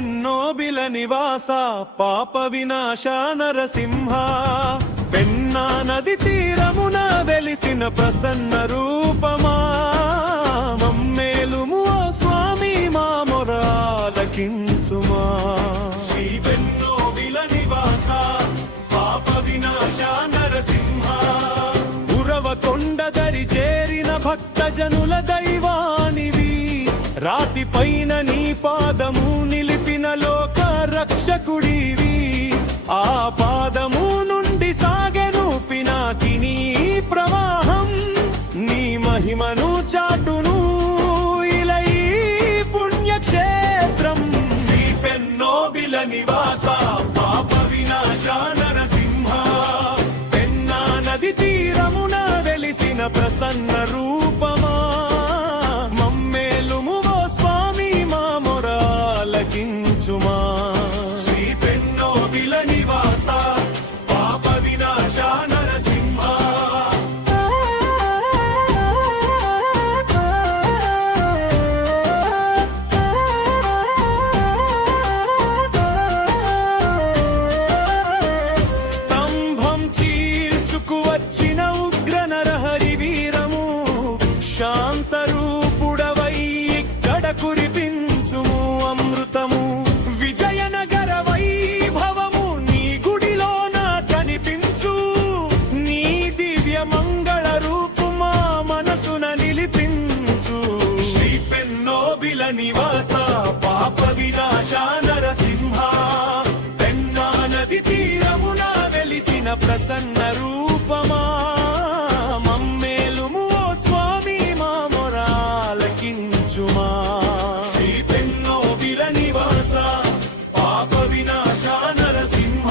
పెన్నోబిల నివాస పాప వినాశ నరసింహ పెన్నా నది తీరమున వెలిసిన ప్రసన్న రూపమా మమ్మేలుము ఓ స్వామి మా మొర ఆలకించుమా శ్రీ పెన్నోబిల నివాస పాప వినాశ నరసింహ ఉరవకొండ దరి చేరిన భక్త జనుల దైవానివి రాతి పైన నీ పాదము నిలిపిన లోక రక్షకుడివి ఆ పాదము నుండి సాగెను పినాకిని ప్రవాహం నీ మహిమను చాటును ఇలై పుణ్యక్షేత్రం శ్రీ పెన్నోబిల నివాస పాప వినాశ నరసింహ పెన్నా నది తీరమున వెలిసిన ప్రసన్న రూపమా శ్రీ పెన్నోబిల నివాస పాప వినాశ నరసింహ స్తంభం చీల్చుకు వచ్చిన ఉగ్ర నరహరి వీరము శాంతరూపుడవై ఇక్కడ కురిపించుము అమృతము నివాస పాప వినాశ నరసింహ పెన్నా నది తీరమున వెలిసిన ప్రసన్న రూపమా మమ్మేలుము ఓ స్వామి మా మొర ఆలకించుమా శ్రీ పెన్నోబిల నివాస పాప వినాశ నరసింహ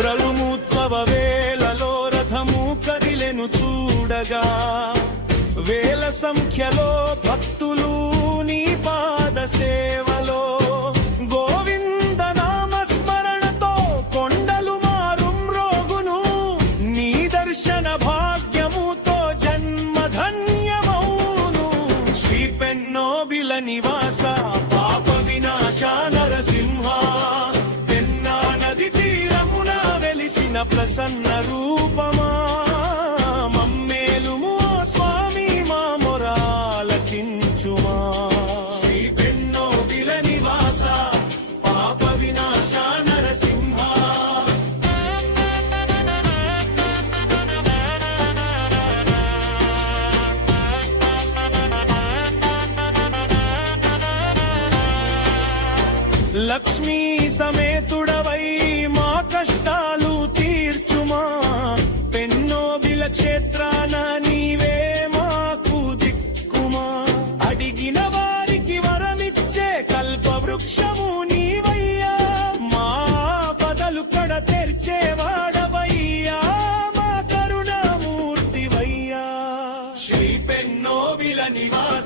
బ్రహ్మోత్సవ వేళలో రథము కదిలెను చూడగా వేల సంఖ్యలో భక్తులు నీ పాద సేవలో గోవింద నామస్మరణతో కొండలు మారుమ్రోగును నీ దర్శన భాగ్యముతో జన్మధన్యమౌను శ్రీ పెన్నోబిల నివాస పాప వినాశ నరసింహ ప్రసన్న రూపమా మమ్మేలుము స్వామి మా మొర ఆలకించుమా శ్రీ పెన్నోబిల నివాస పాప వినాశ నరసింహ లక్ష్మీ సమేతుడవై మా కష్టాలు తీర్చుమా పెన్నోబిల క్షేత్రాన నీవే మాకు దిక్కుమా అడిగిన వారికి వరమిచ్చే కల్ప వృక్షము నీవయ్యా మా పదలు కడ తెర్చేవాడవయ్యా మా కరుణామూర్తివయ్యా శ్రీ పెన్నోబిల నివాస